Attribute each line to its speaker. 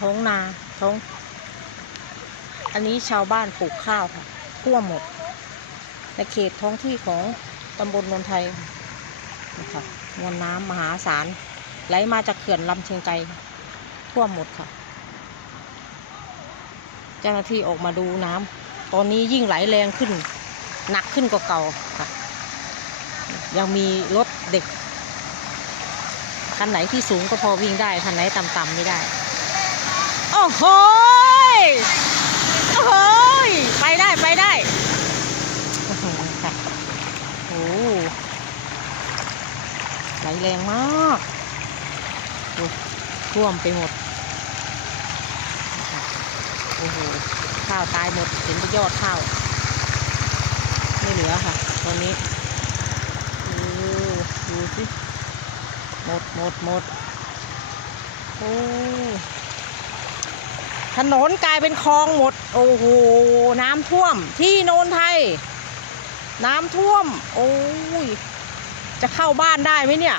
Speaker 1: ท้องนาท้อง อันนี้ชาวบ้านปลูกข้าวค่ะทั่วหมดในเขตท้องที่ของตำบลนนไทยนะคะมวลน้ำมหาศาลไหลมาจากเขื่อนลำเชียงไกรท่วมหมดค่ะ เจ้าหน้าที่ออกมาดูน้ำตอนนี้ยิ่งไหลแรงขึ้น หนักขึ้นกว่าเก่าค่ะ ยังมีรถเด็กคันไหนที่สูงก็พอวิ่งได้ คันไหนต่ำๆไม่ได้ โอ้โหโอ้โหไปได้ไปได้โอ้โหค่ะโอ้ไหลแรงมากโอ้ท่วมไปหมด โอ้โห ข้าวตายหมด เห็นแต่ยอดข้าว ไม่เหลือค่ะ ตอนนี้โอ้ดูสิ หมดหมดหมด โอ้ ถนนกลายเป็นคลองหมด โอ้โห น้ำท่วม ที่โนนไทย น้ำท่วม โอ้ย จะเข้าบ้านได้ไหมเนี่ย